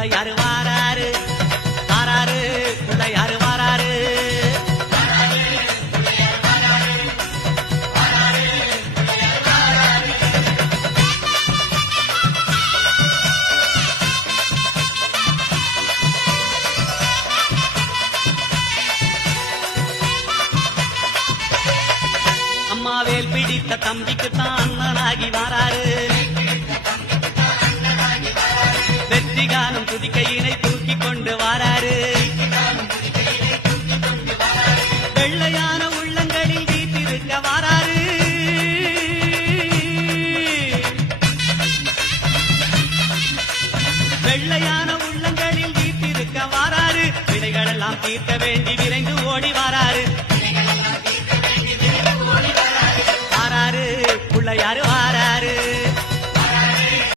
பிள்ளையாரு வாராரு வாராரு பிள்ளையாரு வாராரு. அம்மாவேல் பிடித்த தம்பிக்குத்தான் அண்ணனாகி வாராரு. வெற்றி காணும் துதிக்கையினை தூக்கி கொண்டு வாராரு. வெள்ளையான உள்ளங்களில் வீட்டிருக்க வாராரு. வெள்ளையான உள்ளங்களில் வீட்டிருக்க வாராரு. வினைகளெல்லாம் தீர்க்க வேண்டி விரைந்து ஓடி வாராரு.